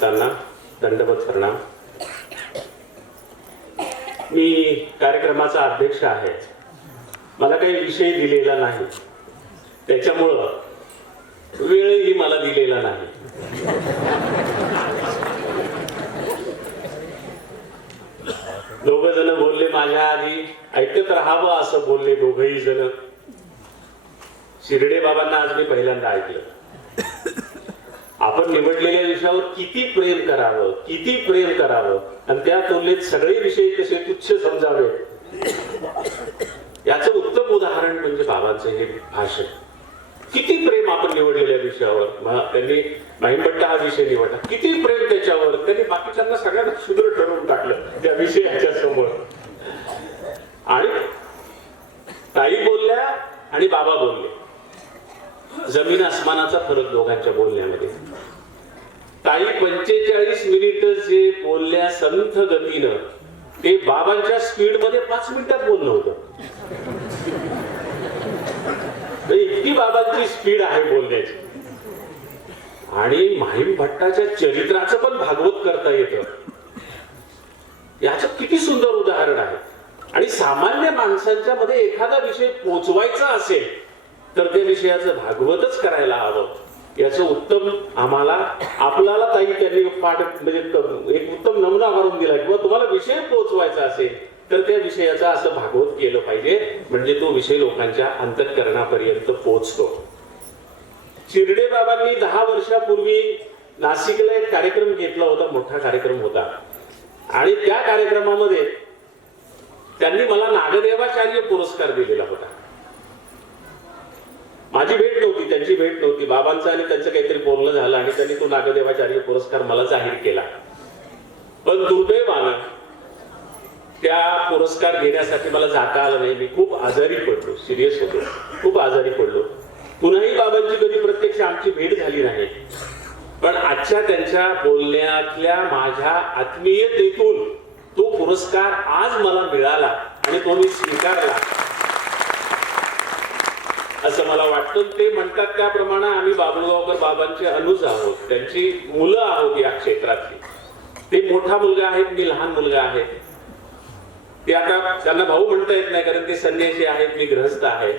भक्तांना दंडवत प्रणाम. मी कार्यक्रमाचा अध्यक्ष आहे. मला काही विषय दिलेला नाही, त्याच्यामुळं वेळही मला दिलेला नाही. दोघ जण बोलले माझ्या आधी, ऐकत राहावं असं बोलले दोघही जण. शिर्डे बाबांना आज मी पहिल्यांदा ऐकलं. आपण निवडलेल्या विषयावर किती प्रेम करावं, किती प्रेम करावं, आणि त्या तुलनेत सगळे विषय कसे तुच्छ समजावे, याचं उत्तम उदाहरण म्हणजे बाबांचं हे भाषण. किती प्रेम आपण निवडलेल्या विषयावर. त्यांनी महिमभट्ट हा विषय निवडला, किती प्रेम त्याच्यावर. त्यांनी बाकीच्यांना सगळ्यांना शुद्र ठरवून टाकलं त्या विषयाच्या समोर. आणि ताई बोलल्या आणि बाबा बोलले. जमीन आसमानाचा फरक दोघांच्या बोलण्यामध्ये. ताई 45 मिनिटं जे बोलल्या संथ गतीनं, ते बाबांच्या स्पीड मध्ये 5 मिनिटात बोलणं होतं. इतकी बाबांची स्पीड आहे बोलण्याची. आणि माहीम भट्टाच्या चरित्राचं पण भागवत करता येतं. याचं किती सुंदर उदाहरण आहे. आणि सामान्य माणसांच्या मध्ये एखादा विषय पोचवायचा असेल तर त्या विषयाचं भागवतच करायला हवं. याचं उत्तम आम्हाला आपल्याला ताई त्यांनी पाठ म्हणजे एक उत्तम नमुना करून दिला. किंवा तुम्हाला विषय पोचवायचा असेल तर त्या विषयाचं असं भागवत केलं पाहिजे, म्हणजे तो विषय लोकांच्या अंतःकरणापर्यंत पोहोचतो. शिर्डे बाबांनी 10 वर्षापूर्वी नाशिकला एक कार्यक्रम घेतला होता, मोठा कार्यक्रम होता. आणि त्या कार्यक्रमामध्ये त्यांनी मला नागदेवाचार्य पुरस्कार दिलेला होता. माझी भेट नव्हती, त्यांची भेट नव्हती. बाबांचं आणि त्यांचं काहीतरी बोलणं झालं आणि त्यांनी तो नागदेवाचार्य पुरस्कार मला जाहीर केला. पण दुर्दैवानं त्या पुरस्कार घेण्यासाठी मला जाता आलं नाही. मी खूप आजारी पडलो, सिरियस होतो, खूप आजारी पडलो. पुन्हाही बाबांची कधी प्रत्यक्ष आमची भेट झाली नाही. पण आजच्या त्यांच्या बोलण्यातल्या माझ्या आत्मीयतेतून तो पुरस्कार आज मला मिळाला आणि तो मी स्वीकारला असं मला वाटतं. ते म्हणतात त्याप्रमाणे आम्ही बाबुळगावकर बाबांचे अनुज आहोत, त्यांची मुलं आहोत या क्षेत्रातली. ते मोठा मुलगा आहे, मी लहान मुलगा आहे. ते आता त्यांना भाऊ म्हणता येत नाही कारण ते संन्यासी आहेत, मी गृहस्थ आहे.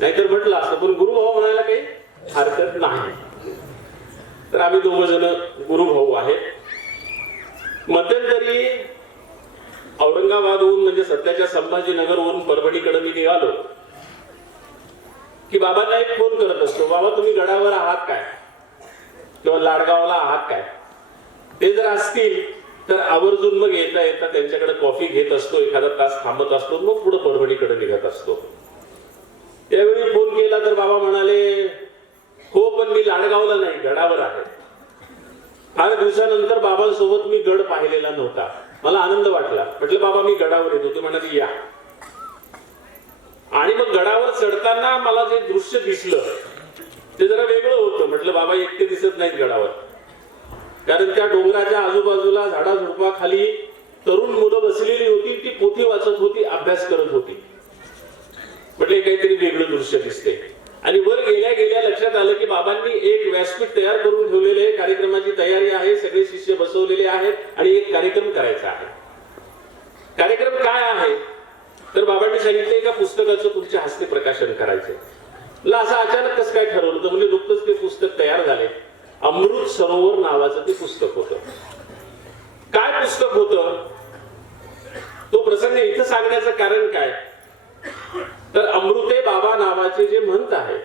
नाहीतर म्हटलं असतं, पण गुरुभाऊ म्हणायला काही हरकत नाही. तर आम्ही दोघ जण गुरुभाऊ आहेत. मध्यंतरी औरंगाबादहून म्हणजे सध्याच्या संभाजीनगरहून परभणीकडे मी निघालो की बाबांना एक फोन करत असतो, बाबा तुम्ही गडावर आहात काय किंवा लाडगावला आहात काय. ते जर असतील तर आवर्जून मग येता येता त्यांच्याकडे कॉफी घेत असतो, एखादा तास थांबत असतो, मग पुढे परभणीकडे निघत असतो. त्यावेळी फोन केला तर बाबा म्हणाले, हो पण मी लाडगावला नाही, गडावर आहे. फार दिवसानंतर बाबांसोबत मी गड पाहिलेला नव्हता. मला आनंद वाटला. म्हटलं बाबा मी गडावर येतो. ते म्हणाले या. आणि मग गडावर चढताना मला जे दृश्य दिसलं ते जरा वेगळं होतं. म्हटलं बाबा एकटे दिसत नाहीत गडावर, कारण त्या डोंगराच्या आजूबाजूला झाडाझुडपाखाली तरुण मुलं बसलेली होती. ती पोथी वाचत होती, अभ्यास करत होती. म्हटले काहीतरी वेगळं दृश्य दिसते. आणि वर गेल्या गेल्या लक्षात आलं की बाबांनी एक व्यासपीठ तयार करून ठेवलेले आहे. कार्यक्रमाची तयारी आहे, सगळे शिष्य बसवलेले आहेत आणि एक कार्यक्रम करायचा आहे. कार्यक्रम काय आहे तर बाबांनी सांगितले एका पुस्तकाचं तुमच्या हस्ते प्रकाशन करायचंय. मला असं अचानक कसं काय ठरवलं तर म्हणजे नुकतंच ते पुस्तक तयार झाले. अमृत सरोवर नावाचं ते पुस्तक होतं. काय पुस्तक होतं तो प्रसंग इथं सांगण्याचं कारण काय तर अमृते बाबा नावाचे जे महंत आहेत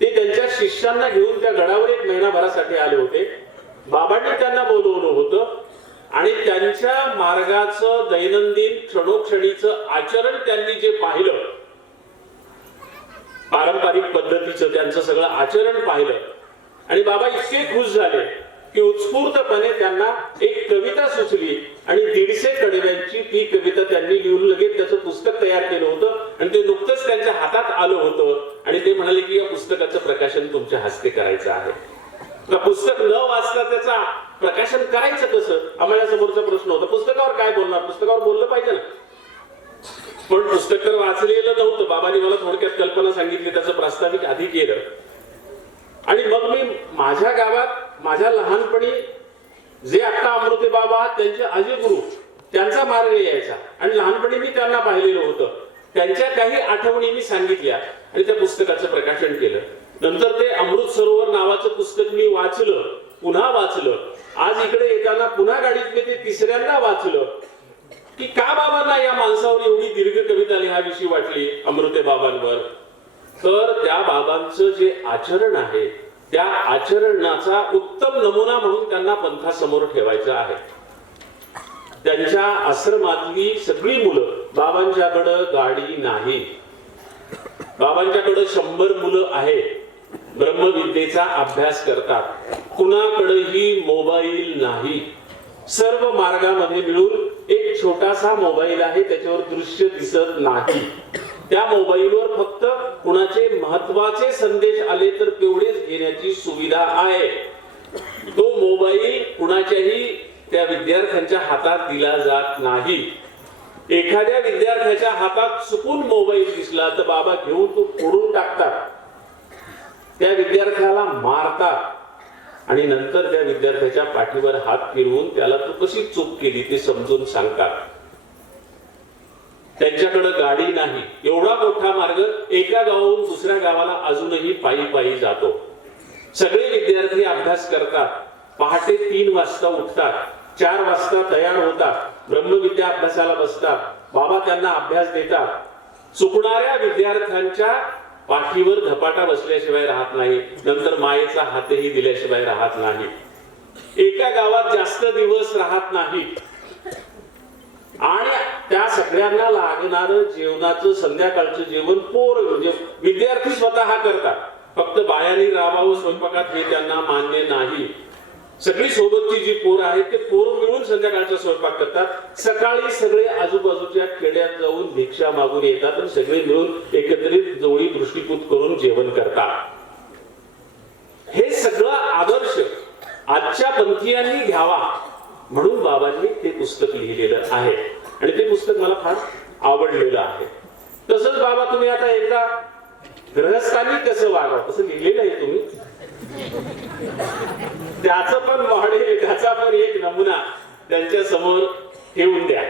ते त्यांच्या शिष्यांना घेऊन त्या गडावर 1 महिनाभरासाठी आले होते. बाबांनी त्यांना बोलवलं होतं आणि त्यांच्या मार्गाचं दैनंदिन क्षणोक्षणीचं आचरण त्यांनी जे पाहिलं, पारंपरिक पद्धतीचं त्यांचं सगळं आचरण पाहिलं आणि बाबा इतके खुश झाले की उत्स्फूर्तपणे त्यांना एक कविता सुचली आणि 150 कडव्यांची ती कविता त्यांनी लिहून लगेच त्याचं पुस्तक तयार केलं होतं आणि ते नुकतंच त्यांच्या हातात आलं होतं. आणि ते म्हणाले की या पुस्तकाचं प्रकाशन तुमच्या हस्ते करायचं आहे. पुस्तक न वाचता त्याचा प्रकाशन करायचं कसं आम्हाला समोरचा प्रश्न होता. पुस्तकावर काय बोलणार, पुस्तकावर बोललं पाहिजे ना. पण पुस्तक तर वाचलेलं नव्हतं. बाबांनी मला थोडक्यात कल्पना सांगितली, त्याचं प्रास्ताविक आधी केलं. आणि मग मी माझ्या गावात माझ्या लहानपणी जे आता अमृते बाबा त्यांचे आजीगुरु त्यांचा मार्ग यायचा आणि लहानपणी मी त्यांना पाहिलेलं होतं. त्यांच्या काही आठवणी मी सांगितल्या आणि त्या पुस्तकाचं प्रकाशन केलं. नंतर ते अमृत सरोवर नावाचं पुस्तक मी वाचलं, पुन्हा वाचलं. आज इकडे येताना पुन्हा गाडीत मी ते तिसऱ्यांदा वाचलं की का बाबांना या माणसावर एवढी दीर्घ कविता लिहावीशी वाटली अमृते बाबांवर. तर त्या बाबांचं जे आचरण आहे त्या आचरणाचा उत्तम नमुना म्हणून त्यांना पंथासमोर ठेवायचं आहे. त्यांच्या आश्रमातली सगळी मुलं, बाबांच्याकडं गाडी नाही, बाबांच्याकडं 100 मुलं आहेत, ब्रह्मविद्येचा अभ्यास करतात, कुणाकडेही मोबाईल नाही. सर्व मार्गामध्ये मिळून एक छोटासा मोबाईल आहे, त्याच्यावर दृश्य दिसत नाही. त्या मोबाईलवर फक्त कुणाचे महत्वाचे संदेश आले तर तेवढेच घेण्याची सुविधा आहे. तो मोबाईल कुणाच्याही त्या विद्यार्थ्यांच्या हातात दिला जात नाही. एखाद्या विद्यार्थ्याच्या हातात चुकून मोबाईल दिसला तर बाबा घेऊन तो फोडून टाकतात, त्या विद्यार्थ्याला मारतात आणि नंतर त्या विद्यार्थ्याच्या पाठीवर हात फिरवून त्याला तू कशी चूक केली ते समजून सांगतात. त्यांच्याकडे गाडी नाही. एवढा मोठा मार्ग एका गावाहून दुसऱ्या गावाला अजूनही पायी पायी जातो. सगळे विद्यार्थी अभ्यास करतात, पहाटे 3 वाजता उठतात, 4 वाजता तयार होतात, ब्रह्मविद्या अभ्यासाला बसतात. बाबा त्यांना अभ्यास देतात. चुकणाऱ्या विद्यार्थ्यांच्या पाठीवर धपाटा बसल्याशिवाय राहत नाही, नंतर मायेचा हातही दिल्याशिवाय राहत नाही. एका गावात जास्त दिवस राहत नाही आणि त्या सगळ्यांना लागणारं जेवणाचं संध्याकाळचं जेवण पोर म्हणजे विद्यार्थी स्वतः करतात. फक्त बायांनी राबावं स्वयंपाकात हे त्यांना मान्य नाही. सगळी सोबतची जी पोरं आहेत ते पोरं मिळून संध्याकाळचा स्वयंपाक करतात. सकाळी सगळे आजूबाजूच्या खेड्यात जाऊन भिक्षा मागून येतात आणि सगळे मिळून एकत्रित जोडी दृष्टीपूत करून जेवण करतात. हे सगळं आदर्श आजच्या पंथीयांनी घ्यावा म्हणून बाबांनी ते पुस्तक लिहिलेलं आहे आणि ते पुस्तक मला फार आवडलेलं आहे. तसंच बाबा तुम्ही आता एकदा गृहस्थांनी कसं वागावं तसं लिहिलेलं आहे तुम्ही. त्याचं पण मॉडेल, त्याचा पण एक नमुना त्यांच्या समोर ठेवून द्या.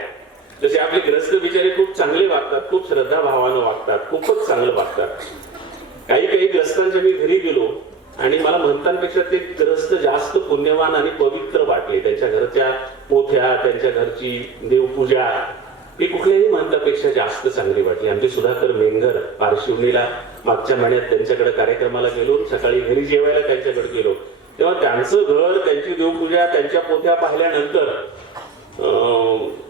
जसे आपले गृहस्थ बिचारे खूप चांगले वागतात, खूप श्रद्धा भावानं वागतात, खूपच चांगलं वागतात. काही ग्रस्तांच्या मी घरी गेलो आणि मला म्हणतांपेक्षा ते ग्रस्त जास्त पुण्यवान आणि पवित्र वाटले. त्यांच्या घरच्या पोथ्या, त्यांच्या घरची देवपूजा ही कुठल्याही म्हणतापेक्षा जास्त चांगली वाटली. आमचे सुधाकर मेंगर पारशिवनीला मागच्या महिन्यात त्यांच्याकडे कार्यक्रमाला गेलो, सकाळी घरी जेवायला त्यांच्याकडे गेलो, तेव्हा त्यांचं घर, त्यांची देवपूजा, त्यांच्या पोथ्या पाहिल्यानंतर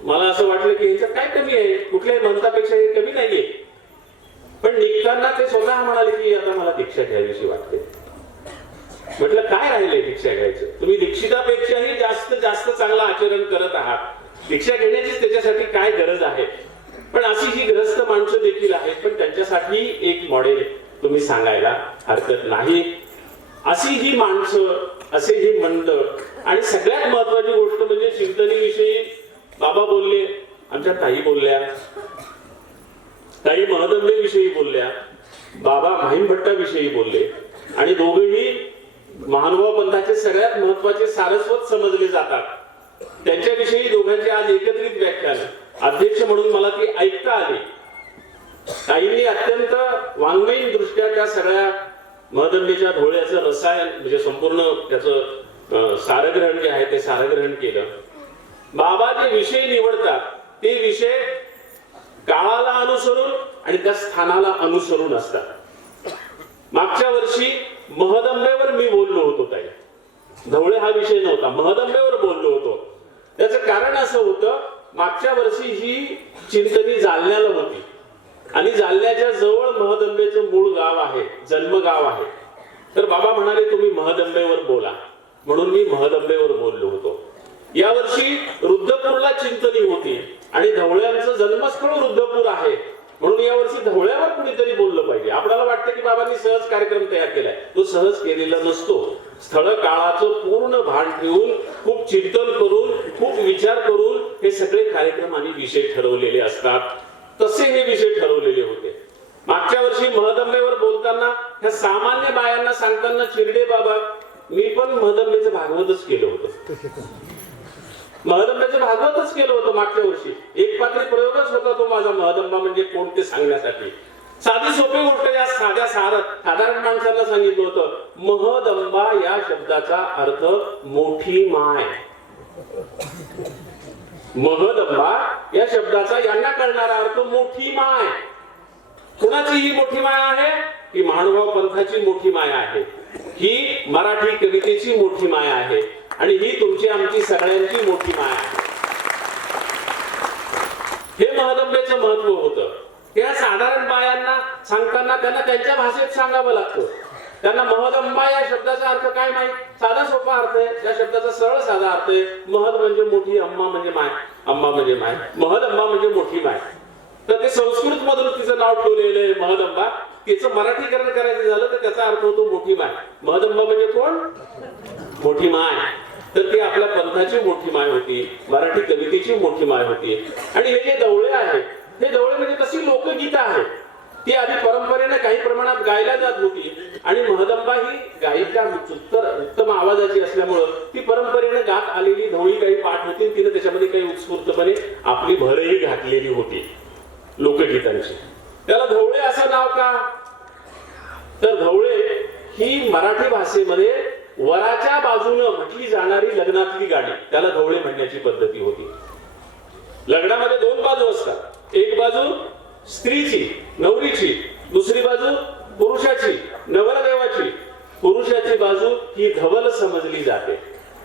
मला असं वाटलं की ह्याच्यात काय कमी आहे, कुठल्याही म्हणतापेक्षा हे कमी नाहीये. पण निघताना ते स्वतः म्हणाले की आता मला दीक्षा घ्यावीशी वाटते. म्हटलं काय राहिले दीक्षा घ्यायचं, तुम्ही दीक्षितापेक्षाही जास्त चांगलं आचरण करत आहात, दीक्षा घेण्याचीच त्याच्यासाठी काय गरज आहे. पण अशी ही ग्रस्त माणसं देखील आहेत, पण त्यांच्यासाठी एक मॉडेल तुम्ही सांगायला हरकत नाही. अशी ही माणसं, असे ही मंडळ आणि सगळ्यात महत्वाची गोष्ट म्हणजे चिंतनेविषयी बाबा बोलले, आमच्या ताई बोलल्या, ताई महदंबेविषयी बोलल्या, बाबा माहीम भट्टाविषयी बोलले आणि दोघेही महानुभाव पंथाचे सगळ्यात महत्वाचे सारस्वत समजले जातात. त्यांच्याविषयी दोघांचे आज एकत्रित व्याख्यान अध्यक्ष म्हणून मला ती ऐकता आली. ताईंनी अत्यंत वाङ्मयीन दृष्ट्या त्या सगळ्या महदंबेच्या धोळ्याचं रसायन म्हणजे संपूर्ण त्याचं सारग्रहण जे आहे ते सारग्रहण केलं. बाबा जे विषय निवडतात ते विषय काळाला अनुसरून आणि त्या स्थानाला अनुसरून असतात. मागच्या वर्षी महदंबेवर मी बोललो होतो ताई, धवळे हा विषय नव्हता, महदंबेवर बोललो होतो. त्याचं कारण असं होतं, मागच्या वर्षी ही चिंतनी जालन्याला होती आणि जालन्याच्या जवळ महदंबेचं मूळ गाव आहे, जन्मगाव आहे. तर बाबा म्हणाले तुम्ही महदंबेवर बोला, म्हणून मी महदंबेवर बोललो होतो. यावर्षी रुद्रपूरला चिंतनी होती आणि धवळ्यांचं जन्मस्थळ रुद्रपूर आहे, म्हणून यावर्षी धवळ्यावर कुणीतरी बोललं पाहिजे. आपल्याला वाटतं की बाबांनी सहज कार्यक्रम तयार केलाय, तो सहज केलेला नसतो. स्थळ काळाचं पूर्ण भान ठेवून, खूप चिंतन करून, खूप विचार करून हे सगळे कार्यक्रम आणि विषय ठरवलेले असतात. तसे हे विषय ठरवलेले होते. मागच्या वर्षी महदंबेवर बोलताना ह्या सामान्य बायांना सांगताना चिरडे बाबा, मी पण महदंबेचं भागवतच केलं होतं. महदंबाचं भागवतच केलं होतं मागच्या वर्षी. एक पात्री प्रयोगच होता तो माझा, महदंबा म्हणजे कोण ते सांगण्यासाठी. साधी सोपी गोष्ट या साधारण माणसाला सांगितलं होतं. महदंबा या शब्दाचा अर्थ मोठी माय. महदंबा या शब्दाचा यांना कळणारा अर्थ मोठी माय. कुणाची ही मोठी माय आहे? ही महानुभाव पंथाची मोठी माय आहे, ही मराठी कवितेची मोठी माय आहे आणि ही तुमची आमची सगळ्यांची मोठी माय आहे. हे महदंबेचं महत्व होतं. या साधारण बायांना सांगताना त्यांना त्यांच्या भाषेत सांगावं लागतं. त्यांना महदंबा या शब्दाचा अर्थ काय माहित? साधा सोपा अर्थ आहे. या शब्दाचा सरळ साधा अर्थ आहे. महद म्हणजे मोठी, अम्मा म्हणजे माय. अम्मा म्हणजे माय, महदंबा म्हणजे मोठी माय. तर ते संस्कृत मधून तिचं नाव ठेवलेलं आहे महदंबा. तिचं मराठीकरण करायचं झालं तर त्याचा अर्थ होतो मोठी माय. महदंबा म्हणजे कोण? मोठी माय. तर ती आपल्या पंथाची मोठी माय होती, मराठी कवितेची मोठी माय होती. आणि हे जे दवळे आहेत, हे दवळे म्हणजे तशी लोकगीत आहे. ती आधी परंपरेने काही प्रमाणात गायला जात होती आणि महदंबा ही गायिका उत्तम आवाजाची असल्यामुळं ती परंपरेने गात आलेली ढवळी काही पाठ होती. तिने त्याच्यामध्ये काही उत्स्फूर्तपणे आपली भरही घातलेली होती लोकगीतांची. त्याला ढवळे असं नाव का? तर ढवळे ही मराठी भाषेमध्ये वराच्या बाजूनं म्हटली जाणारी लग्नातली गाणी, त्याला ढवळे म्हणण्याची पद्धती होती. लग्नामध्ये दोन बाजू असतात. एक बाजू स्त्रीची, नवरीची, दुसरी बाजू पुरुषाची, नवरदेवाची. पुरुषाची बाजू ही धवल समजली जाते,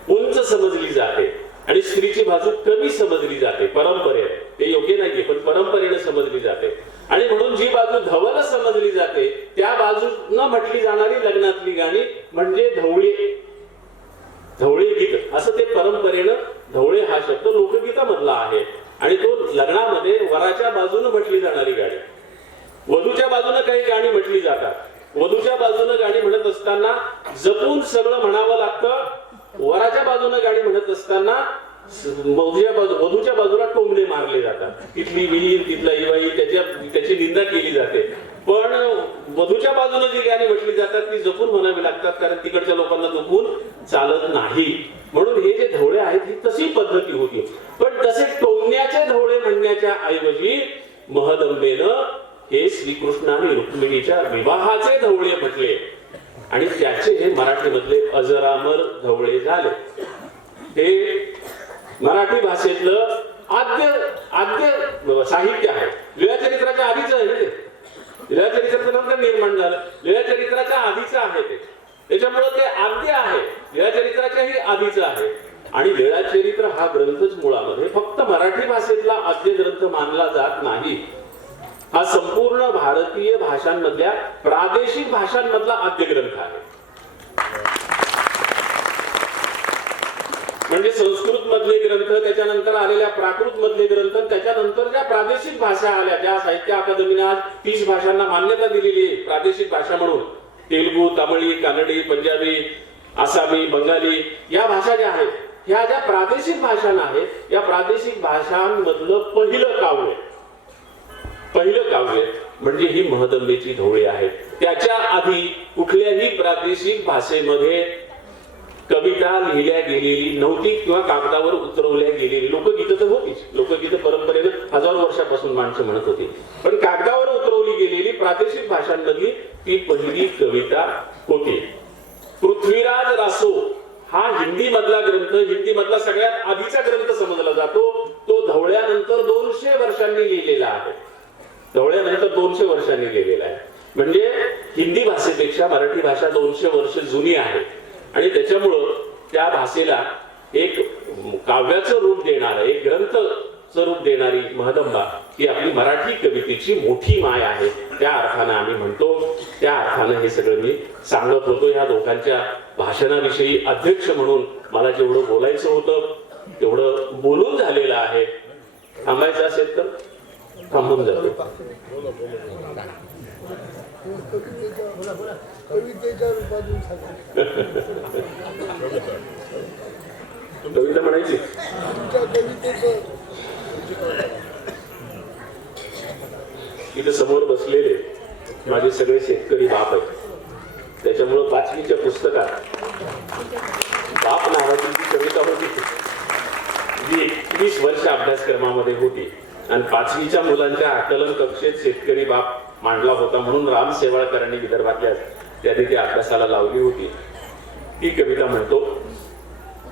उंच समजली जाते आणि स्त्रीची बाजू कमी समजली जाते. परंपरेने ते योग्य नाहीये पण परंपरेने समजली जाते. आणि म्हणून जी बाजू धवल समजली जाते त्या बाजूनं म्हटली जाणारी लग्नातली गाणी म्हणजे ढवळे. ढवळे गीत असं ते परंपरेनं, ढवळे हा शब्द लोकगीतामधला आहे. आणि तो लग्नामध्ये वराच्या बाजूने म्हटली जाणारी गाणी. वधूच्या बाजूने काही गाणी म्हटली जातात. वधूच्या बाजूने गाणी म्हणत असताना जपून सगळं म्हणावं लागतं. वराच्या बाजूने गाणी म्हणत असताना वधूच्या बाजूला टोमणे मारले जातात. तिथली विहीर, तिथला इवाई, त्याची निंदा केली जाते. पण वधूच्या बाजूने जी गाणी म्हटली जातात ती जपून म्हणावी लागतात, कारण तिकडच्या लोकांना जपून चालत नाही. म्हणून हे जे ढवळे आहेत ही तशी पद्धती होती. पण तसे टोमण्याचे ढवळे म्हणण्याच्या ऐवजी महदंबेनं हे श्रीकृष्ण आणि रुक्मिणीच्या विवाहाचे ढवळे म्हटले आणि त्याचे हे मराठीमधले अजरामर ढवळे झाले. हे मराठी भाषेतलं आद्य साहित्य आहे. लीळाचरित्राच्या आधीच आहे. लीळाचरित्राचं नंतर निर्माण झालं, लीळाचरित्राच्या आधीच आहे ते. त्याच्यामुळे ते आद्य आहे, लीळाचरित्राच्याही आधीच आहे. आणि लीळाचरित्र हा ग्रंथच मुळामध्ये फक्त मराठी भाषेतला आद्य ग्रंथ मानला जात नाही. हा संपूर्ण भारतीय भाषांमधल्या प्रादेशिक भाषांमधला आद्य ग्रंथ आहे. म्हणजे संस्कृत मधले ग्रंथ, त्याच्यानंतर आलेल्या प्राकृत मधले ग्रंथ, त्याच्यानंतर ज्या प्रादेशिक भाषा आल्या, ज्या साहित्य अकादमीने आज 30 भाषांना मान्यता दिलेली आहे प्रादेशिक भाषा म्हणून, तेलुगू, तामिळी, कानडी, पंजाबी, आसामी, बंगाली, या भाषा ज्या आहेत, ह्या ज्या प्रादेशिक भाषा आहेत, या प्रादेशिक भाषांमधलं पहिलं काव्य म्हणजे ही महदंबेची ढवळे आहेत. त्याच्या आधी कुठल्याही प्रादेशिक भाषेमध्ये कविता लिहिल्या गेलेली नव्हती किंवा कागदावर उतरवल्या गेलेली. लोकगीतं तर होतीच, लोकगीतं परंपरेने हजारो वर्षापासून माणसं म्हणत होती, पण कागदावर उतरवली गेलेली प्रादेशिक भाषांमधली ती पहिली कविता होती. पृथ्वीराज रासो हा हिंदी मधला ग्रंथ, हिंदी मधला सगळ्यात आधीचा ग्रंथ समजला जातो. तो ढवळ्यानंतर 200 वर्षांनी लिहिलेला आहे. ढवळ्यानंतर 200 वर्षांनी लिहिलेला आहे. म्हणजे हिंदी भाषेपेक्षा मराठी भाषा 200 वर्ष जुनी आहे. आणि त्याच्यामुळं त्या भाषेला एक काव्याचं रूप देणारं, एक ग्रंथचं रूप देणारी महदंबा ही आपली मराठी कवितेची मोठी माय आहे. त्या अर्थानं आम्ही म्हणतो, त्या अर्थानं हे सगळं मी सांगत होतो. या दोघांच्या भाषणाविषयी अध्यक्ष म्हणून मला जेवढं बोलायचं होतं तेवढं बोलून झालेलं आहे. थांबायचं असेल तर थांबून जातो. कविता म्हणायची. इथे समोर बसलेले माझे सगळे शेतकरी बाप आहेत. त्याच्यामुळं 5वीच्या पुस्तकात बाप नावाची जी कविता होती ती 21 वर्ष अभ्यासक्रमामध्ये होती आणि 5वीच्या मुलांच्या आकलन कक्षेत शेतकरी बाप मांडला होता म्हणून राम शेवाळकरांनी विदर्भातल्या त्यांनी ती अभ्यासाला लावली होती. ती कविता म्हणतो,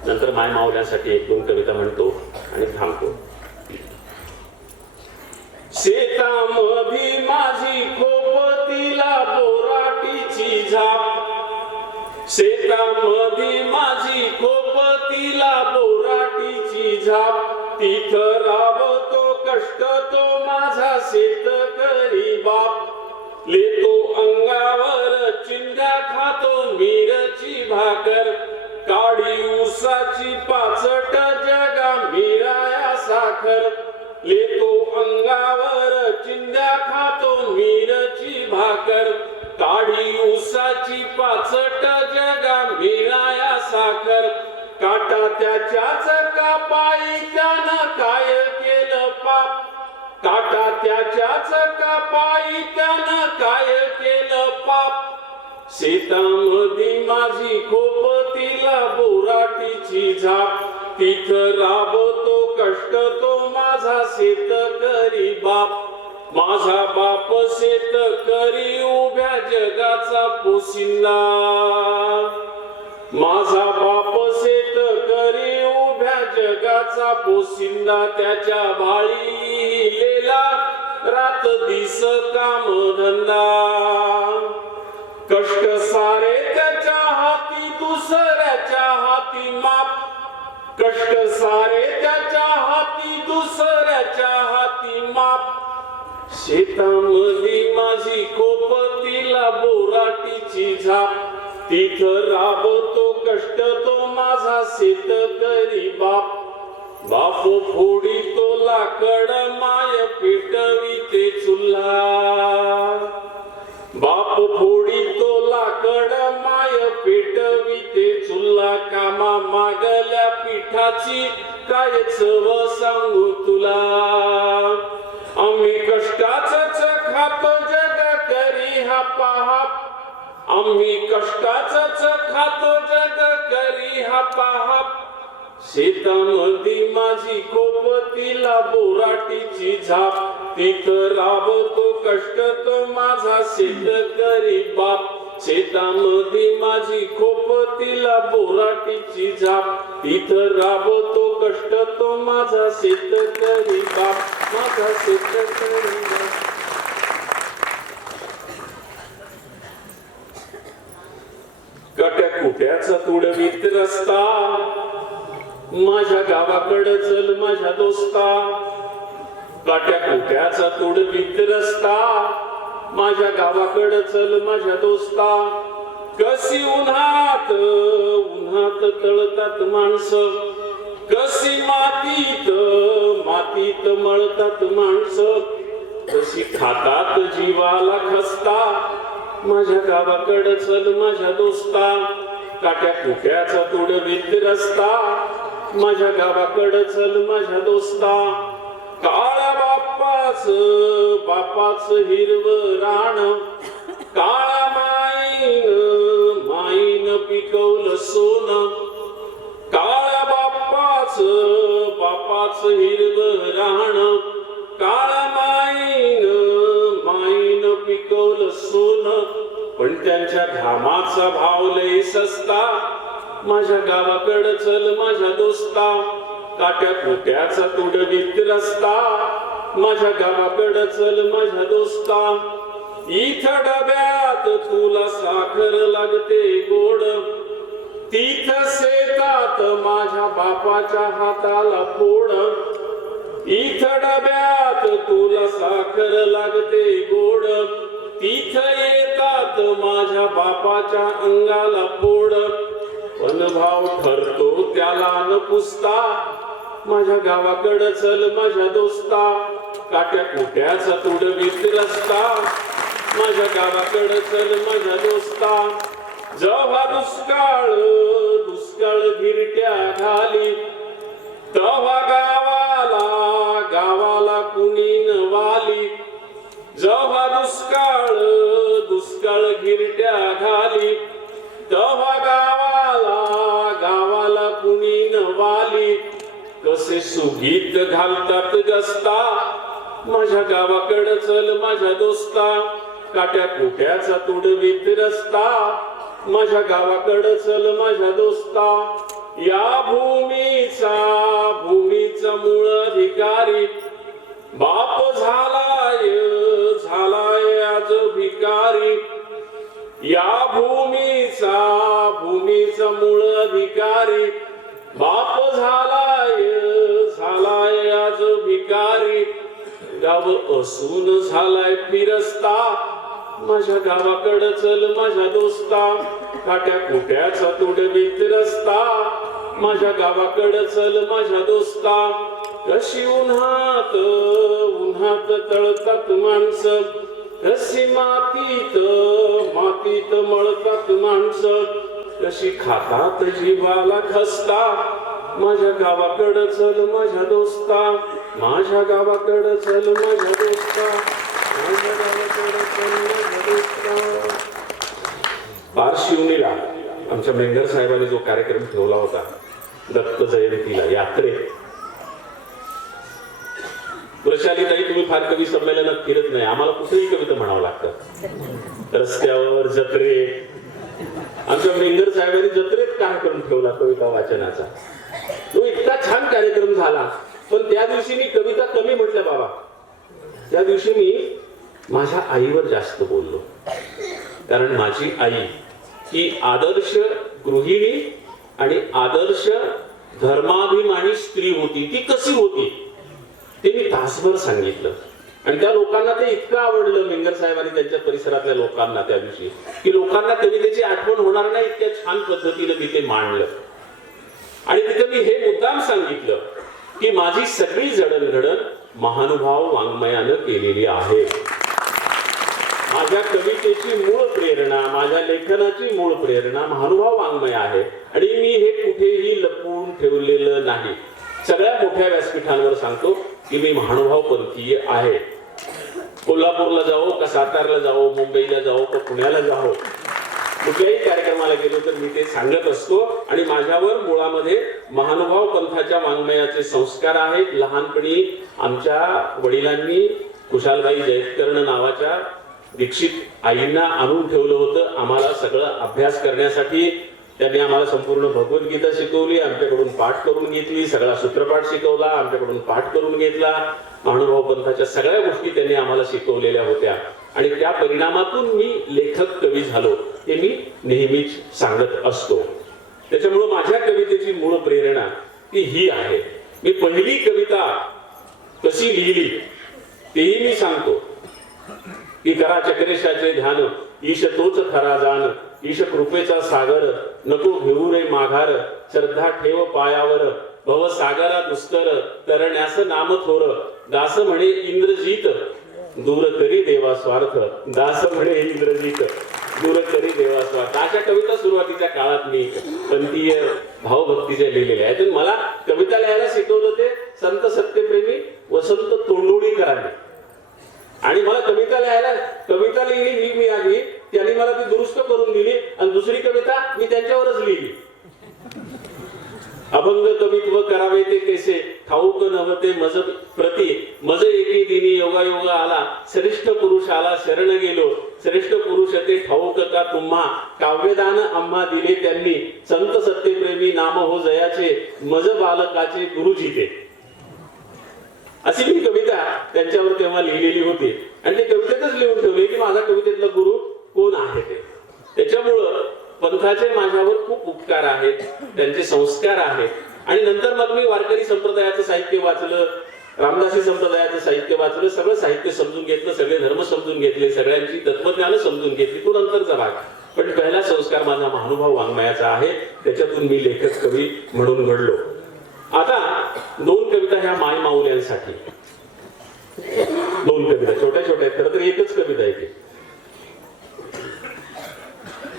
नंतर माय मावल्यासाठी 1-2 कविता म्हणतो आणि थांबतो. शेतामधी माझी खोपतीला बोराटीची झाप, शेतामधी माझी खोपतीला बोराटीची झाप, तिथं राबतो कष्ट तो माझा शेतकरी बाप, लेतो अंगावर चिंध्या खातो मिरची भाकर, काढी उसाची पाचट जगा मिळाया साखर, लेतो अंगावर चिंध्या खातो मिरची भाकर, काढी उसाची पाचट जगा मिळाया साखर, काटा त्याच्याच कापाई त्यानं काय केलं पाप, काटा त्याच्याच कापाई त्यानं काय केलं पाप, शेतामध्ये माझी खोपतीला बोराटीची झाप, तिथं राबतो कष्ट तो माझा शेतकरी बाप, माझा बाप शेतकरी उभ्या जगाचा पोशिंदा, माझा बाप शेतकरी उभ्या जगाचा पोशिंदा, त्याच्या भाळीलेला रात दिस काम धंदा, कष्ट सारे त्याच्या हाती दुसऱ्याच्या हाती माप, कष्ट सारे त्याच्या हाती दुसऱ्याच्या हाती माप, शेतामध्ये माझी खोपतीला बोराटीची झाप, तिथं राबतो कष्ट तो माझा शेतकरी बाप, बाप फोडी तो लाकड माय पेटविते चुल्हा, बाप फोडी तो लाकड माय पेटविते चुल्हा, कामा मागल्या पिठाची काय चव सांगू तुला, आम्ही कष्टाच खातो जग करी हा पाहाप, आम्ही कष्टाच खातो जग करी हा पाहाप, शेतामध्ये माझी खोपतीला बोराटीची झाप, तिथं राबतो कष्ट तो माझा शेतकरी बाप, शेतामध्ये माझी खोपतीला बोराटीची झाप, तिथं राबतो कष्ट तो माझा शेतकरी बाप, माझा शेतकरी बाप. कट्या कुट्याचा तुडवीत रस्ता, माझ्या गावाकडं चल माझ्या दोस्ता, काट्या कुट्याचा तुडवीत रस्ता, माझ्या गावाकडं चल माझ्या दोस्ता, कशी उन्हात उन्हात तळतात माणसं, कशी मातीत मातीत मळतात माणसं, कशी खातात जीवाला खस्ता, माझ्या गावाकडं चल माझ्या दोस्ता, काट्या कुट्याचा तुडवीत रस्ता, माझ्या गावाकडं चल माझ्या दोस्ता, काळ्या बापाच बापाच हिरव रान, काळ्या माईन पिकवलं सोनं, काळ्या बापाच बापाच हिरव रान, काळ्या माईन पिकवलं सोनं, पण त्यांच्या घामाचा भाव लय सस्ता, माझ्या गावाकडं चल माझ्या दोस्ता, काट्या कुट्याचा तुडवीत रस्ता, माझ्या गावाकडं चल माझ्या दोस्ता, इथं डब्यात तुला साखर लागते गोड, तिथं शेतात माझ्या बापाच्या हाताला फोड, इथं डब्यात तुला साखर लागते गोड, तिथं येतात माझ्या बापाच्या अंगाला फोड, पण भाव ठरतो त्याला न पुसता, माझ्या गावाकडं चल माझ्या दोस्ता, काट्या कुट्याचा तुडवीत रस्ता, माझ्या गावाकडं चल माझ्या दोस्ता, जेव्हा दुष्काळ दुष्काळ गिरट्या घाली, तेव्हा गावाला कुणी न वाली, जेव्हा दुष्काळ दुष्काळ गिरट्या घाली, तेव्हा गावाला कुणी न वाली, कसे सुगीत घालतात गस्ता, माझ्या गावाकडं चल माझ्या दोस्ता, काट्या कुट्याचा तुडवीत रस्ता, माझ्या गावाकडं चल माझ्या दोस्ता. या भूमीचा मूळ अधिकारी, बाप झालाय आज भिकारी. या भूमीचा मूळ अधिकारी, बाप झालाय आज भिकारी. गाव असून झालाय फिरस्ता, माझ्या गावाकडं चल माझ्या दोस्ता, काट्या कुट्याचा तुडवीत रस्ता, माझ्या गावाकडं चल माझ्या दोस्ता. कशी उन्हात तळतात माणसं, कशी मातीत मळतात माणसं, कशी खातात जीवाला खस्ता, माझ्या गावाकडं चल माझ्या दोस्ता, माझ्या गावाकडं चल माझ्या दोस्ता, माझ्या गावाकडं चल माझ्या दोस्ता. पारशिवनीला आमच्या मेंगर साहेबांनी जो कार्यक्रम ठेवला होता दत्त जयंतीला यात्रेत, प्रशालीताई तुम्ही फार कवी संमेलनात फिरत नाही, आम्हाला कुठेही कविता म्हणावं लागतं, रस्त्यावर जत्रेत. आमच्या मेंगर साहेबांनी जत्रेत कार्यक्रम ठेवला कविता वाचनाचा, तो इतका छान कार्यक्रम झाला. पण त्या दिवशी मी कविता कमी म्हटल्या बाबा, त्या दिवशी मी माझ्या आईवर जास्त बोललो. कारण माझी आई ही आदर्श गृहिणी आणि आदर्श धर्माभिमानी स्त्री होती. ती कशी होती ते मी तासभर सांगितलं आणि त्या लोकांना ते इतकं आवडलं, मेंगर साहेबांनी त्यांच्या परिसरातल्या लोकांना त्या दिवशी, की लोकांना कवितेची आठवण होणार नाही इतक्या छान पद्धतीने मी ते मांडलं. आणि तिथे मी हे मुद्दाम सांगितलं की माझी सगळी जडणघडण महानुभाव वाङ्मयानं केलेली आहे. माझ्या कवितेची मूळ प्रेरणा, माझ्या लेखनाची मूळ प्रेरणा महानुभाव वाङ्मय आहे आणि मी हे कुठेही लपवून ठेवलेलं नाही. सगळ्या मोठ्या व्यासपीठांवर सांगतो की मी महानुभाव पंथीय आहे. कोल्हापूरला जाओ का सातारला जाओ, मुंबईला जाओ का पुण्याला जाओ, कुठल्याही कार्यक्रमाला गेलो तर मी ते सांगत असतो. आणि माझ्यावर मुळामध्ये महानुभाव पंथाच्या वाङ्मयाचे संस्कार आहेत. लहानपणी आमच्या वडिलांनी कुशालबाई जयकर्ण नावाच्या दीक्षित आईंना आणून ठेवलं होतं आम्हाला सगळं अभ्यास करण्यासाठी. त्यांनी आम्हाला संपूर्ण भगवद्गीता शिकवली, आमच्याकडून पाठ करून घेतली, सगळा सूत्रपाठ शिकवला, आमच्याकडून पाठ करून घेतला. महानुभाव पंथाच्या सगळ्या गोष्टी त्यांनी आम्हाला शिकवलेल्या होत्या आणि त्या परिणामातून मी लेखक कवी झालो हे मी नेहमीच सांगत असतो. त्याच्यामुळे माझ्या कवितेची मूळ प्रेरणा ती ही आहे. मी पहिली कविता कशी लिहिली तेही मी सांगतो की करा चक्रेशाचे ध्यान, ईश तोच खरा जाण, ईश कृपेचा सागर, नको घेऊ रे माघार, श्रद्धा ठेव पायावर, भव सागरा दुस्तर, तरण्यास नाम थोर, दास म्हणे इंद्रजीत, दूर करी देवा स्वार्थ, दास म्हणे इंद्रजीत, दूर करी देवा स्वार्थ. अशा कविता सुरुवातीच्या काळात मी पंथीय भावभक्तीच्या लिहिलेल्या आहेत. मला कविता लिहायला शिकवलं ते संत सत्यप्रेमी वसंत तोंडोळीकरांनी. आणि मला कविता लिहिली ही मी आधी, त्यांनी मला ती दुरुस्त करून दिली आणि दुसरी कविता मी त्यांच्यावरच लिहिली. अभंग कवित्व करावे ते कैसे, ठाऊक नव्हते मज प्रती, मज एके दिनी योगा योगा आला, श्रेष्ठ पुरुष आला शरण गेलो, श्रेष्ठ पुरुष ते ठाऊक का तुम्हा, काव्यदान आम्हा दिले त्यांनी, संत सत्यप्रेमी नाम हो जयाचे, मज बालकाचे गुरुजी ते. अशी मी कविता त्यांच्यावर तेव्हा लिहिलेली होती आणि ती कवितेतच लिहून ठेवली की माझा कवितेतला गुरु कोण आहे ते. त्याच्यामुळं पंथाचे माझ्यावर खूप उपकार आहेत, त्यांचे संस्कार आहेत. आणि नंतर मग मी वारकरी संप्रदायाचं साहित्य वाचलं, रामदासी संप्रदायाचं साहित्य वाचलं, सगळं साहित्य समजून घेतलं, सगळे धर्म समजून घेतले, सगळ्यांची तत्वज्ञान समजून घेतली. तो नंतरचा भाग. पण पहिला संस्कार माझा महानुभाव वाङ्मयाचा आहे, त्याच्यातून मी लेखक कवी म्हणून घडलो. आता दोन कविता ह्या माय माऊल्यांसाठी, दोन कविता छोट्या छोट्या, खरं तर एकच कविता आहे.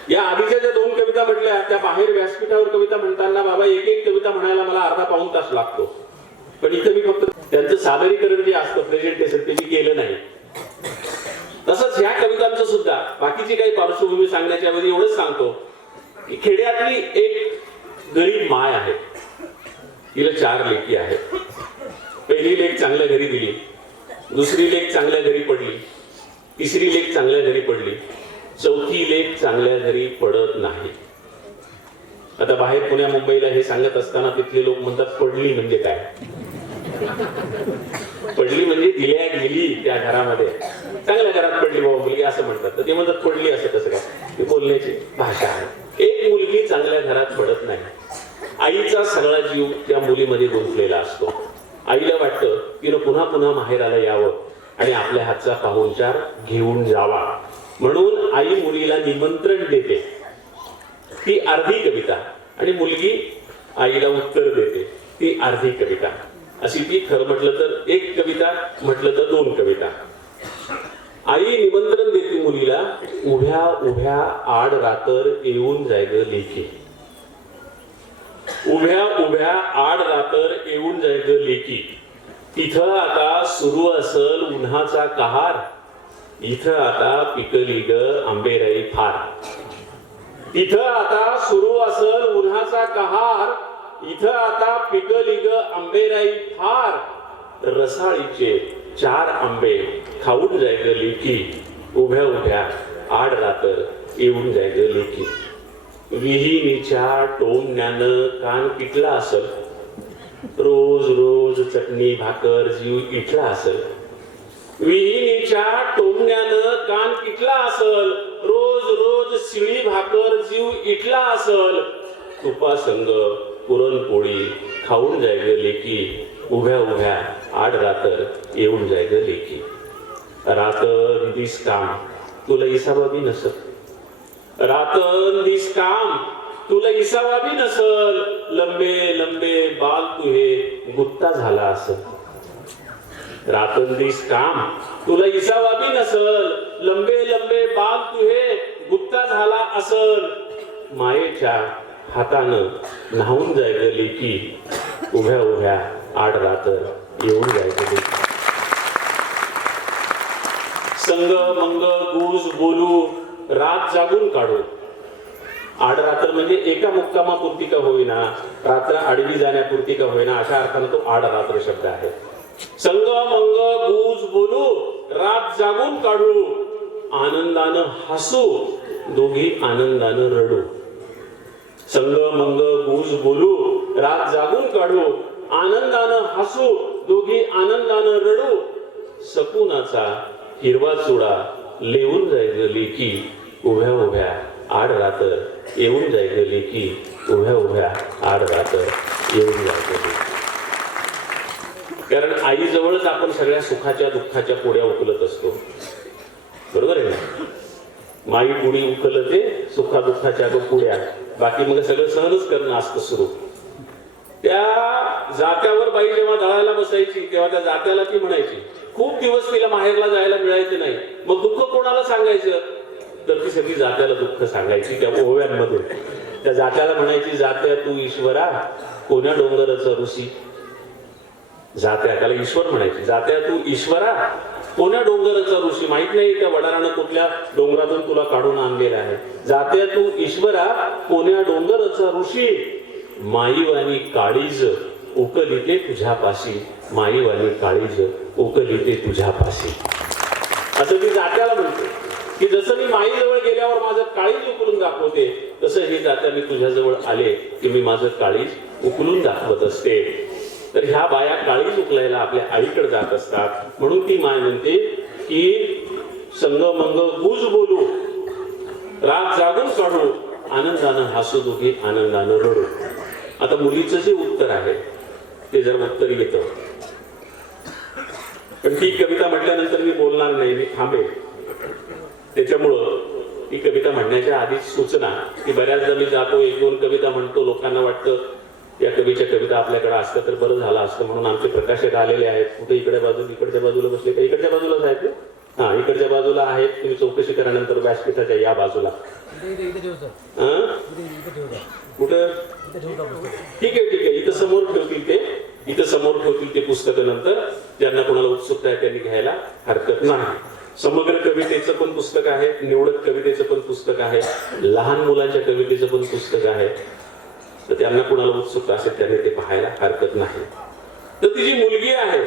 या आधीच्या ज्या दोन कविता म्हटल्या त्या बाहेर व्यासपीठावर कविता म्हणताना बाबा एक एक कविता म्हणायला मला अर्धा पाऊण तास लागतो. पण इथे मी फक्त त्यांचं सादरीकरण जे असतं प्रेझेंटेशन ते मी केलं नाही. तसंच ह्या कवितांचं सुद्धा बाकीची काही पार्श्वभूमी सांगण्याच्या ऐवजी एवढंच सांगतो की खेड्यातली एक गरीब माय आहे. तिला 4 लेकी आहेत. पहिली लेक चांगल्या घरी दिली, दुसरी लेक चांगल्या घरी पडली, तिसरी लेक चांगल्या घरी पडली, चौथी लेक चांगल्या घरी पडत नाही. आता बाहेर पुण्या मुंबईला हे सांगत असताना तिथले लोक म्हणतात पडली म्हणजे काय? पडली म्हणजे दिल्या गेली त्या घरामध्ये, चांगल्या घरात पडली बाबा मुलगी असं म्हणतात. तर ते म्हणतात पडली असं कसं काय? ती बोलण्याची भाषा आहे. एक मुलगी चांगल्या घरात पडत नाही. आईचा सगळा जीव त्या मुलीमध्ये गुंतलेला असतो. आईला वाटतं तिनं पुन्हा पुन्हा माहेराला यावं आणि आपल्या हातचा पाहुणचार घेऊन जावा, म्हणून आई मुलीला निमंत्रण देते. ती अर्धी कविता. आणि मुलगी आईला उत्तर देते, ती अर्धी कविता. अशी ती खरं म्हटलं तर एक कविता, म्हटलं तर 2 कविता. आई निमंत्रण देते मुलीला, उभ्या उभ्या आड रातर येऊन जाय ग लेकी. उभ्या उभ्या आड रातर येऊन जाय ग लेकी. तिथं आता सुरू असल उन्हाचा कहार, इथं आता पिकली ग आंबेराई फार. इथं आता सुरू असल उन्हाचा कहार, इथं आता पिकली ग आंबेराई फार. रसाळीचे 4 आंबे खाऊन जाय ग लेकी. उभ्या उभ्या आड रातर येऊन जाय ग लेकी. विहिनीच्या टोमण्यानं कान पिकला असल, रोज रोज चटणी भाकर जीव इटला असल. विहिनीच्या टोमण्यानं कान पिकला असल, रोज रोज शिळी भाकर जीव इटला असल. तुपासंग पुरणपोळी खाऊन जाय ग लेकी. उभ्या उभ्या आड रातर येऊन जाय ग लेकी. रातन दिस काम तुला इसावा बी नसल, रातन दिस काम तुला इसावा बी नसल. लंबे लंबे बाल तुहे गुत्ता झाला असल. रातन दिस काम तुला इसावा बी नसल, लंबे लंबे बाल तुहे गुत्ता झाला असल. मायेच्या हातानं न्हावून जाय ग लेकी. उभ्या उभ्या आड रातर येऊन जाय ग लेकी. संग मंग गुज बोलू रात जागून काढू. आड रात्र म्हणजे एका मुक्कामापुरती का होईना, रात्र आडवी जाण्यापुरती का होईना, अशा अर्थानं तो आड रात्र शब्द आहे. संग मंग गुज बोलू रात जागून काढू. आनंदानं हसू दोघी आनंदानं रडू. संग मंग गुज बोलू रात जागून काढू. आनंदानं हसू दोघी आनंदानं रडू. सकुनाचा हिरवा चुडा लेवून जाय ग लेकी. उभ्या उभ्या आड रातर येऊन जाय ग लेकी. उभ्या उभ्या आड रातर येऊन जाय ग लेकी. कारण आईजवळच आपण सगळ्या सुखाच्या दुःखाच्या पोड्या उकलत असतो, बरोबर आहे ना? माई पुढी उकलते सुखा दुःखाच्या पुड्या, बाकी मग सगळं सहनच करणं असतं सुरू. त्या जात्यावर बाई जेव्हा दळायला बसायची तेव्हा त्या जात्याला ती म्हणायची, खूप दिवस तिला माहेरला जायला मिळायचं नाही, मग दुःख कोणाला सांगायचं? तर ती सगळी जात्याला दुःख सांगायची त्या ओव्यांमधून. त्या जात्याला म्हणायची, जात्या तू ईश्वरा कोण्या डोंगराचा ऋषी. जात्या त्याला ईश्वर म्हणायची. जात्या तू ईश्वरा कोण्या डोंगराचा ऋषी. माहित नाही त्या वडारानं कुठल्या डोंगरातून तुला काढून आणलेला आहे. जात्या तू ईश्वरा कोण्या डोंगराचा ऋषी. माईवानी काळीज उकलिते तुझ्यापाशी. माईवानी काळीज उकलिते तुझ्यापाशी. असं ती जात्याला म्हणते की जसं मी माईजवळ गेल्यावर माझं काळीज उकलून दाखवते, तसं ही जात्या मी तुझ्याजवळ आले की मी माझं काळीज उकलून दाखवत असते. तर ह्या बाया काळीज उकलायला आपल्या आईकडे जात असतात. म्हणून ती माय म्हणते की संग मंग गुज बोलू रात जागून काढू. आनंदानं हसू दोघी आनंदानं रडू. आता मुलीचं जे उत्तर आहे ते जर उत्तर येतं, पण ती कविता म्हटल्यानंतर मी बोलणार नाही, मी थांबेल. त्याच्यामुळं ती कविता म्हणण्याच्या आधीच सूचना की बऱ्याचदा मी जातो 1-2 कविता म्हणतो, लोकांना वाटतं या कवीच्या कविता आपल्याकडे असतं तर बरं झालं असतं, म्हणून आमचे प्रकाशक आलेले आहेत. कुठे इकडच्या बाजूला बसले का? इकडच्या बाजूलाच आहेत. हा, इकडच्या बाजूला आहेत. तुम्ही चौकशी करानंतर व्यासपीठाच्या या बाजूला. कुठं? ठीक आहे. इथं समोर ठेवतील ते. इथं समोर ठेवतील ते पुस्तकं. नंतर ज्यांना कोणाला उत्सुकता आहे त्यांनी घ्यायला हरकत नाही. समग्र कवितेचं पण पुस्तक आहे, निवडक कवितेचं पण पुस्तक आहे, लहान मुलांच्या कवितेचं पण पुस्तक आहे. तर त्यांना कुणाला उत्सुकता असेल त्याने ते पाहायला हरकत नाही. तर तिची मुलगी आहे,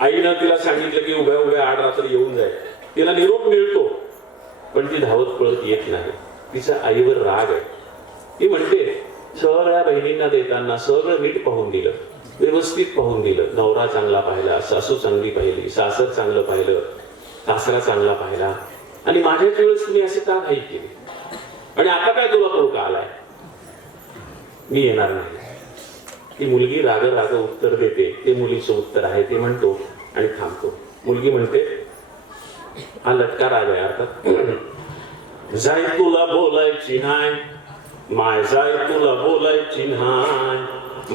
आईनं तिला सांगितलं की उभ्या उभ्या आड रात्र येऊन जाईल. तिला निरोप मिळतो पण ती धावत पळत येत नाही. तिचा आईवर राग आहे. ती म्हणते सगळ्या बहिणींना देताना सगळं नीट पाहून दिलं, व्यवस्थित पाहून दिलं. नवरा चांगला पाहिला, सासू चांगली पाहिली, सासर चांगलं पाहिलं, सासरा चांगला पाहिला, आणि माझ्याच वेळेस तुम्ही असे का नाही केले, आणि आता काय तुला तोडका आलाय, मी येणार नाही. ती मुलगी राग राग उत्तर देते. ते मुलीचं उत्तर आहे ते म्हणतो आणि थांबतो. मुलगी म्हणते, हा लटका राग आहे अर्थात. जाय तुला बोलायची नाही माय, जाय तुला बोलायची नाही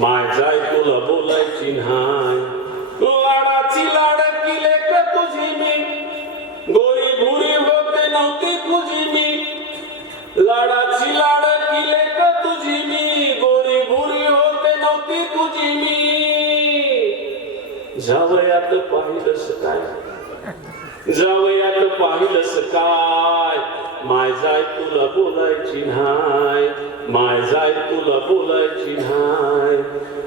माय, जाय तुला बोलायची नाही. लाडाची लाडकी लेक तुझी मी, गोरी भुरी होते नव्हती तुझी मी. लाडाची लाडकी लेक तुझी मी, गोरी भुरी होते नव्हती तुझी मी. जावयात पाहिलंस काय, जावयात पाहिलंस काय, माय जाय तुला बोलायची नाही माय, जाय तुला बोलायची नाही.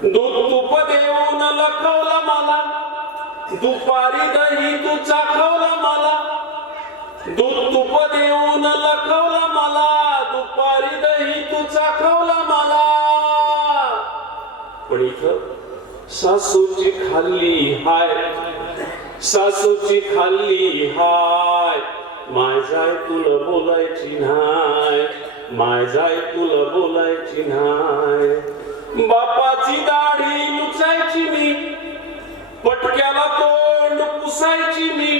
दूध तूप देऊन लखवला मला, दुपारी दही तू चाखवला मला. दूध तूप देऊन लखवला मला, दुपारी दही तू चाखवला मला. पण इथं सासूची खाल्ली हाय, सासूची खाल्ली हाय, माय जाय तुला बोलायची नाही माय, जाय तुला बोलायची नाही. बापाची दाढी लुचायची मी, पटक्याला तोंड पुसायची मी.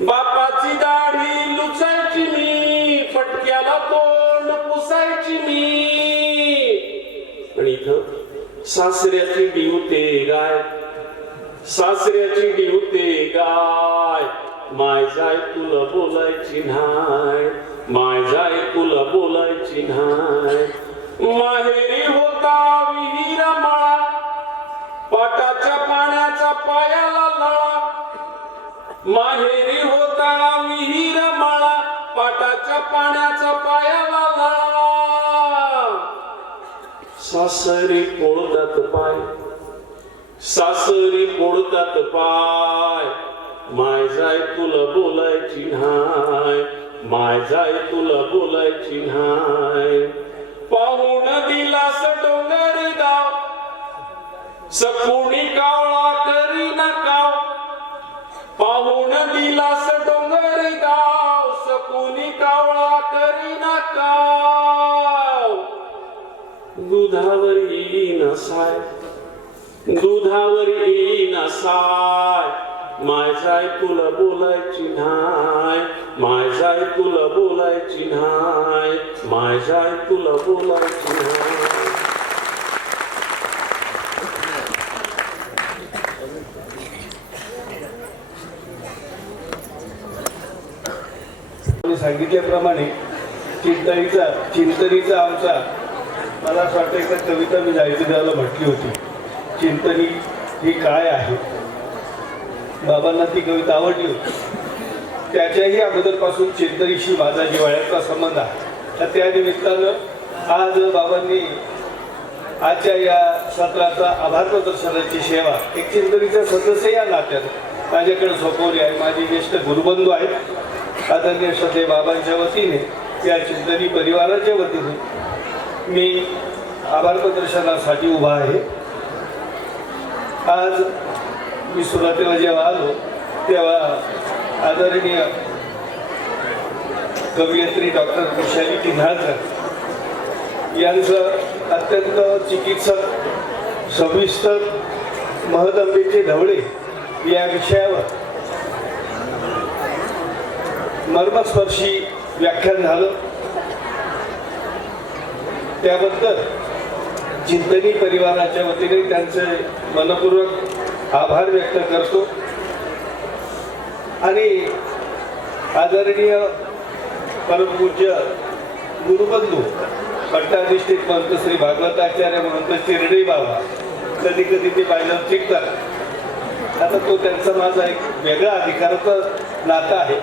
बापाची दाढी लुचायची मी, पटक्याला तोंड पुसायची मी. आणि इथं सासऱ्याची डिवते गाय, सासऱ्याची डिवते गाय, माय जाय तुला बोलायची नाही माय, जाय तुला बोलायची नाही. माहेरी होता विहीर मळा, पाटाच्या पाण्याचा पायाला लळा. माहेरी होता विहीर मळा, पाटाच्या पाण्याचा पायाला लळा. सासरी पोळतात पाय, सासरी पोळतात पाय, माय जाय तुला बोलायची नाही माय, जाय तुला बोलायची नाही. पाहून दिलास डोंगर गाव, सकुणी कावळा करी नकाव. पाहून दिलास डोंगर गाव, सकुणी कावळा करी नकाव. दुधावर येईन साय, दुधावर येईन साय, माय जाय तुला बोलायची नाही माय, जाय तुला बोलायची नाही माय, जाय तुला बोलायची नाही. सांगितल्याप्रमाणे चिंतनीचा आमचा, मला असं वाटतं एका कविता मी जायचं द्यायला म्हटली होती, चिंतनी ही काय आहे. बाबांना ती कविता आवडली होती. त्याच्याही अगोदरपासून चिंतनीशी माझा जिव्हाळ्याचा संबंध आहे. तर त्या निमित्तानं आज बाबांनी आजच्या या सत्राचा आभार प्रदर्शनाची सेवा एक चिंतनीचा सदस्य या नात्यानं माझ्याकडे सोपवली आहे. माझे ज्येष्ठ गुरुबंधू आहेत. आदरणीय श्रद्धे बाबांच्या वतीने, या चिंतनी परिवाराच्या वतीने मी आभार प्रदर्शनासाठी उभा आहे. आज मी सुरुवातीला जेव्हा आलो तेव्हा आदरणीय कवयित्री डॉक्टर वैशाली किन्हाळकर यांचं अत्यंत चिकित्सक सविस्तर महदंबीचे ढवळे या विषयावर मर्मस्पर्शी व्याख्यान झालं. त्याबद्दल चिंतनी परिवाराच्या वतीने त्यांचे मनपूर्वक आभार व्यक्त करतो. आणि आदरणीय परमपूज्य गुरुबंधू पट्टाधिष्ठित महंत श्री भागवताचार्य महंत चिरडे बाबा, कधी कधी ते पाहिलं चिकतात. आता तो त्यांचा माझा एक वेगळा अधिकाराचं नातं आहे.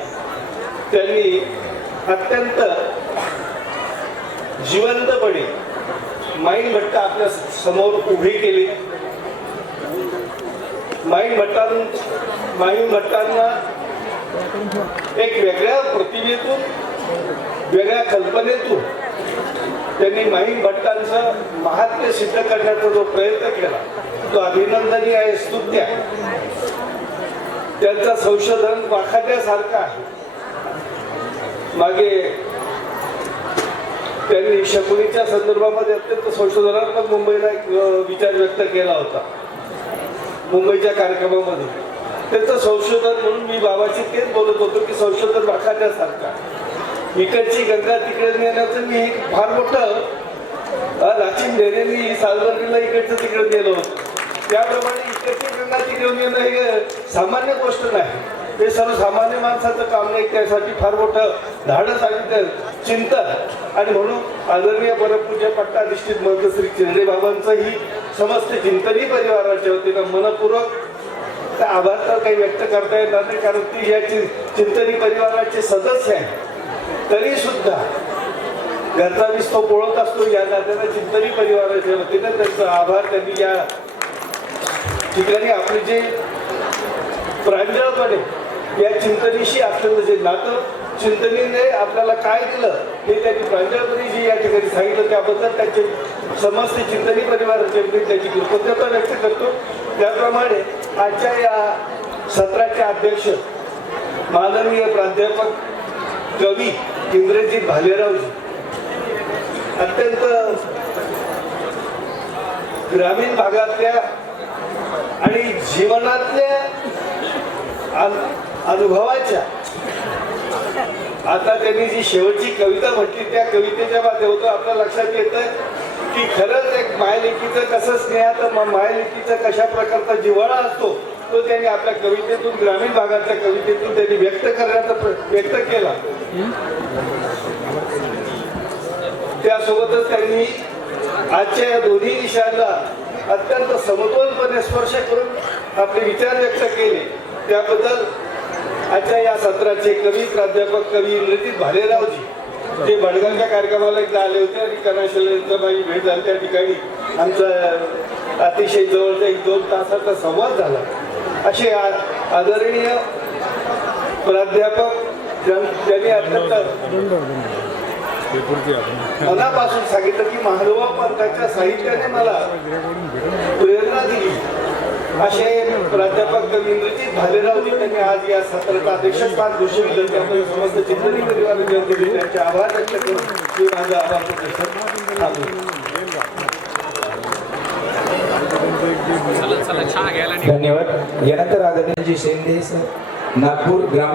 त्यांनी अत्यंत जिवंतपणे माईन भट्ट आपल्या समोर उभे केले. माईन भट्टांना एक वेगळ्या प्रतिभेतून, वेगळ्या कल्पनेतून त्यांनी माईन भट्टांचं महात्म्य सिद्ध करण्याचा जो प्रयत्न केला तो अभिनंदनीय आहे, स्तुत्य आहे. त्यांचं संशोधन वाखाणण्यासारखं आहे. मागे त्यांनी शकुनीच्या संदर्भामध्ये अत्यंत संशोधनात्मक मुंबईला एक विचार व्यक्त केला होता मुंबईच्या कार्यक्रमामध्ये. त्याचं संशोधन म्हणून मी बाबाशी तेच बोलत होतो की संशोधन वाखाणण्यासारखं. इकडची गंगा तिकडे नेण्याचं मी एक फार मोठं लाचिन डेरेंनी सालबर्गीला इकडचं तिकडे नेलं होतं. त्याप्रमाणे इकडची गंगा तिकडे नेणं हे सामान्य गोष्ट नाही. हे सर्वसामान्य माणसाचं काम नाही. त्यासाठी फार मोठं धाडस आणि चिंतन आणि म्हणून आदरणीय परमपूज्य पट्टाधिष्ठित महंत श्री चेंडे बाबांचंही समस्त चिंतनी परिवाराच्या वतीनं मनपूर्वक आभार तर काही व्यक्त करता येणार नाही, कारण ती या चिंतनी परिवाराचे सदस्य आहे. तरी सुद्धा घरचा वीस तो पोळत असतो या नात्यानं चिंतनी परिवाराच्या वतीनं त्यांचा आभार. त्यांनी या ठिकाणी आपले जे प्रांजळपणे या चिंतनीशी असलेलं जे नातं, चिंतनीने आपल्याला काय दिलं हे त्यांनी प्रांजळपणे जे या ठिकाणी सांगितलं त्याबद्दल त्यांचे समस्त चिंतनी परिवाराचे त्याची कृतज्ञता व्यक्त करतो. त्याप्रमाणे आजच्या या सत्राचे अध्यक्ष माननीय प्राध्यापक कवी इंद्रजित भालेरावजी अत्यंत ग्रामीण भागातल्या आणि जीवनातल्या अनुभवाच्या, आता त्यांनी जी शेवटची कविता म्हटली त्या कवितेच्या माध्यमातून आपल्या लक्षात येतं की खरंच एक मायलेकीचं कसं स्नेहाचं, मायलेकीचं कशा प्रकारचा जिव्हाळा असतो तो त्यांनी आपल्या कवितेतून, ग्रामीण भागातल्या कवितेतून त्यांनी व्यक्त केला. त्यासोबतच त्यांनी आजच्या या दोन्ही विषयांना अत्यंत समतोलपणे स्पर्श करून आपले विचार व्यक्त केले. त्याबद्दल आजच्या या सत्राचे कवी प्राध्यापक कवी इंद्रजित भालेरावजी ते बडगावच्या कार्यक्रमाला एकदा आले होते आणि कणाशेला माझी भेट झाली. त्या ठिकाणी आमचा अतिशय जवळचा 1-2 तासाचा संवाद झाला. असे आदरणीय प्राध्यापक ज्यांनी अत्यंत मनापासून सांगितलं की महानुभाव पंथाच्या साहित्याने मला प्रेरणा दिली, असे प्राध्यापक कवी इंद्रजित भालेरावजी त्यांनी आज या सत्राचा अध्यक्षस्थान घोषविलं. त्यामुळे समस्त चिंतनी परिवाराचे त्यांचे आभार व्यक्त करून मी माझा आभार धन्यवाद. यानंतर आदरणीय जी शिंदे नागपूर ग्रामीण